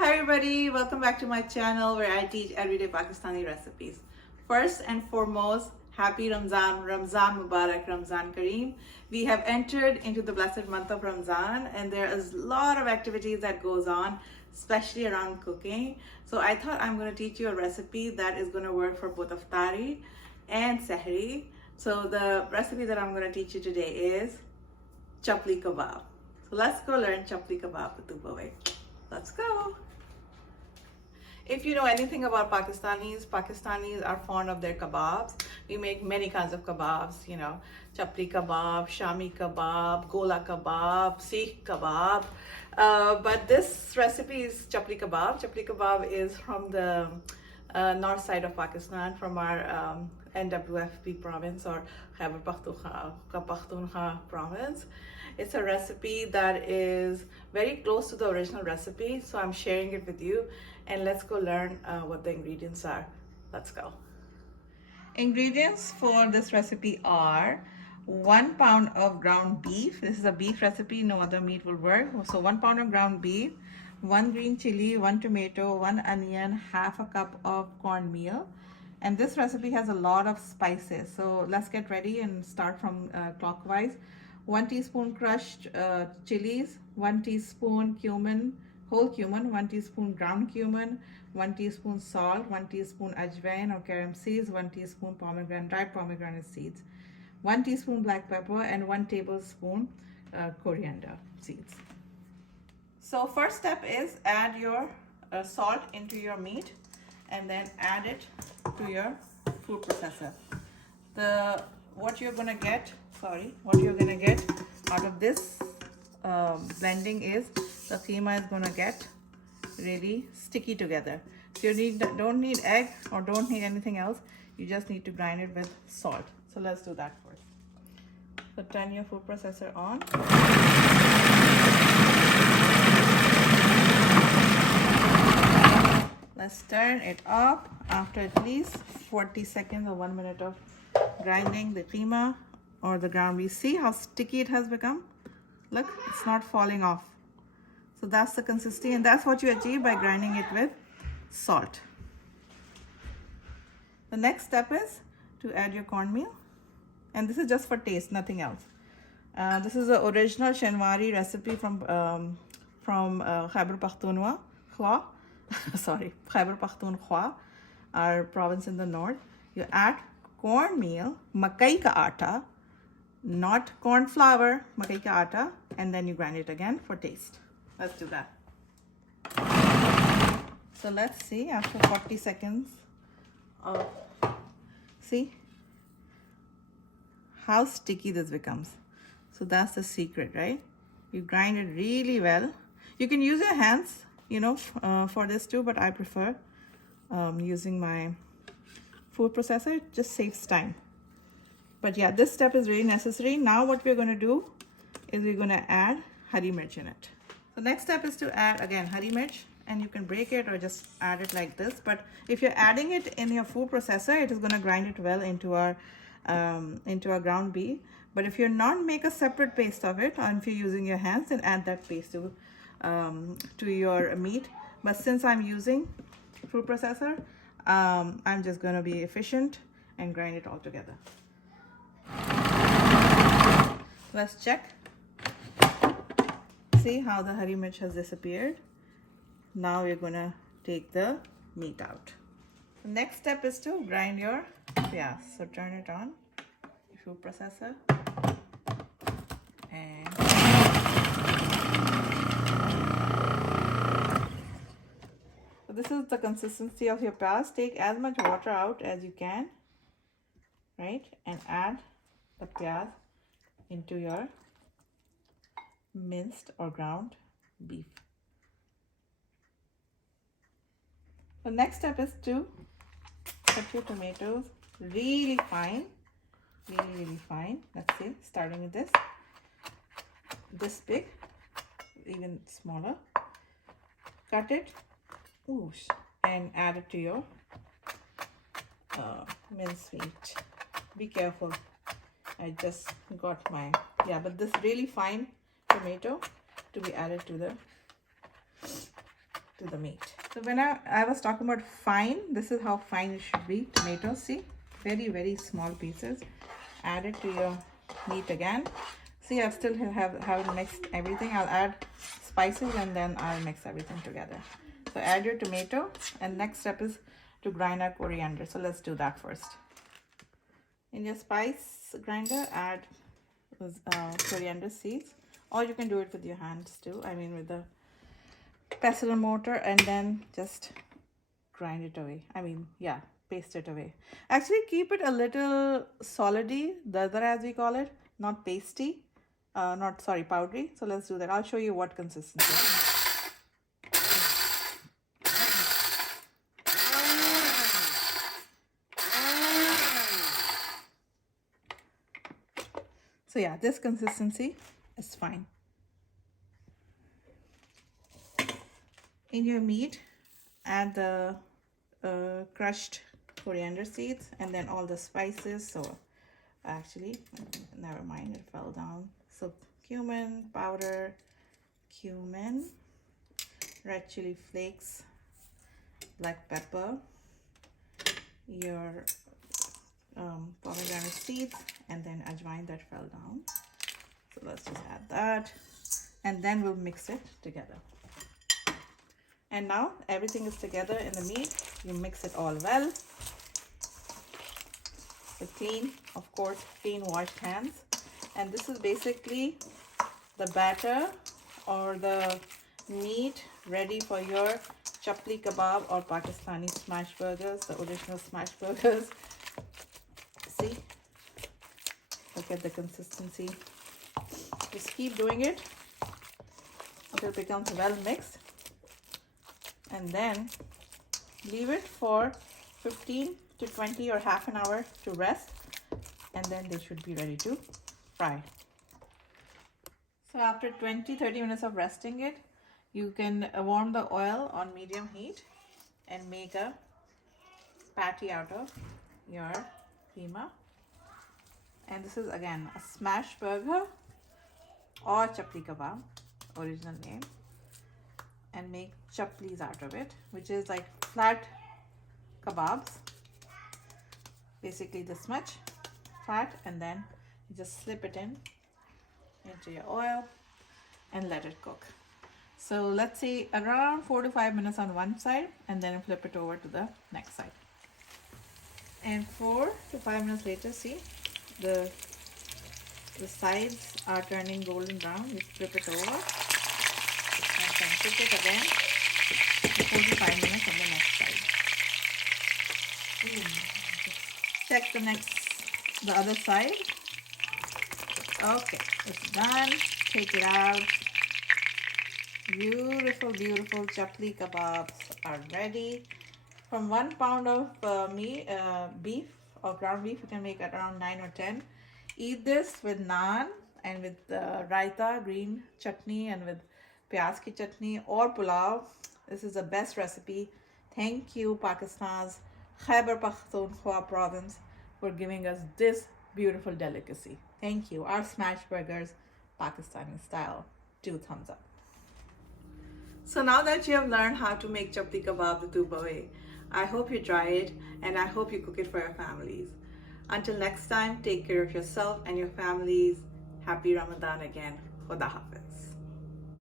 Hi everybody, welcome back to my channel where I teach everyday Pakistani recipes. First and foremost, happy Ramzan, Ramzan Mubarak, Ramzan Kareem. We have entered into the blessed month of Ramzan and there is a lot of activities that goes on, especially around cooking. So I thought I'm going to teach you a recipe that is going to work for both Iftari and Sehri. So the recipe that I'm going to teach you today is Chapli Kabab. So let's go learn Chapli Kabab with Dubai. Let's go. If you know anything about Pakistanis are fond of their kebabs. We make many kinds of kebabs, chapli kebab, shami kebab, gola kebab, sikh kebab. But this recipe is chapli kebab. Chapli kebab is from the north side of Pakistan, from our NWFP province or Khyber Pakhtunkhwa province. It's a recipe that is very close to the original recipe, so I'm sharing it with you, and let's go learn what the ingredients are. Let's go. Ingredients for this recipe are 1 pound of ground beef. This is a beef recipe, no other meat will work. So 1 pound of ground beef, 1 green chili, 1 tomato, 1 onion, half a cup of cornmeal. And this recipe has a lot of spices. So let's get ready and start from clockwise. 1 teaspoon crushed chilies, 1 teaspoon cumin, whole cumin, 1 teaspoon ground cumin, 1 teaspoon salt, 1 teaspoon ajwain or carom seeds, 1 teaspoon dried pomegranate seeds, 1 teaspoon black pepper, and 1 tablespoon coriander seeds. So first step is add your salt into your meat and then add it to your food processor. What you're gonna get out of this blending is the keema is gonna get really sticky together. So you don't need egg or don't need anything else. You just need to grind it with salt. So let's do that first. So turn your food processor on. Let's turn it up after at least 40 seconds or 1 minute of grinding the keema or the ground beef. See how sticky it has become? Look, it's not falling off. So that's the consistency, and that's what you achieve by grinding it with salt. The next step is to add your cornmeal, and this is just for taste, nothing else. This is the original Shenwari recipe from Khyber Pakhtunkhwa. Sorry, Khyber Pakhtunkhwa, our province in the north. You add cornmeal, makai ka atta, not corn flour, makai ka atta, and then you grind it again for taste. Let's do that. So let's see after 40 seconds of, see how sticky this becomes. So that's the secret, right? You grind it really well. You can use your hands, for this too, but I prefer using my food processor. It just saves time. But yeah, this step is really necessary. Now what we're going to do is we're going to add hari mirch in it. The next step is to add again hari mirch, and you can break it or just add it like this. But if you're adding it in your food processor, it is going to grind it well into our ground beef. But if you're not, make a separate paste of it, or if you're using your hands, then add that paste to your meat. But since I'm using food processor, I'm just going to be efficient and grind it all together. Let's check. See how the hari mirch has disappeared. Now we're going to take the meat out. The next step is to grind your piyaz. So turn it on, food processor, and so this is the consistency of your piyaz. Take as much water out as you can, right? And add the piyaz into your minced or ground beef. The next step is to cut your tomatoes really fine, really fine. Let's see, starting with this big, even smaller. Cut it, and add it to your minced meat. Be careful. I just got my, but this really fine tomato to be added to the to the meat. So when I was talking about fine, this is how fine it should be. Tomatoes, see, very small pieces. Add it to your meat again. See, I still haven't mixed everything. I'll add spices and then I'll mix everything together. So add your tomato, and next step is to grind our coriander. So let's do that first. In your spice grinder, add coriander seeds, or you can do it with your hands too. I mean with the pestle and mortar, and then just grind it away. Paste it away. Actually, keep it a little solidy, dardar as we call it, not pasty, powdery. So let's do that. I'll show you what consistency. So yeah, this consistency is fine. In your meat, add the crushed coriander seeds and then all the spices. So actually, never mind, it fell down. So cumin powder, cumin, red chili flakes, black pepper, your pomegranate seeds, and then ajwain that fell down. So let's just add that, and then we'll mix it together. And now everything is together in the meat. You mix it all well. With clean washed hands. And this is basically the batter or the meat ready for your Chapli Kabab or Pakistani smash burgers, the original smash burgers. See? Look at the consistency. Just keep doing it until it becomes well mixed. And then leave it for 15 to 20 or half an hour to rest, and then they should be ready to fry. So after 20-30 minutes of resting it, you can warm the oil on medium heat and make a patty out of your keema. And this is again a smash burger or Chapli Kabab, original name. And make chaplis out of it, which is like flat kebabs, basically this much flat, and then you just slip it into your oil and let it cook. So let's say around 4 to 5 minutes on one side, and then flip it over to the next side. And 4 to 5 minutes later, see the sides are turning golden brown. You flip it over. And cook it again 4 to 5 minutes on the next side. Check the other side. Okay, it's done. Take it out. Beautiful Chapli kebabs are ready. From 1 pound of beef or ground beef, you can make around 9 or 10. Eat this with naan and with raita, green chutney, and with pyaz ki chutney or pulao. This is the best recipe. Thank you, Pakistan's Khyber Pakhtunkhwa province, for giving us this beautiful delicacy. Thank you. Our smash burgers, Pakistani style. 2 thumbs up. So now that you have learned how to make Chapli Kabab the Dubai way, I hope you try it, and I hope you cook it for your families. Until next time, take care of yourself and your families. Happy Ramadan again. Khuda Hafiz.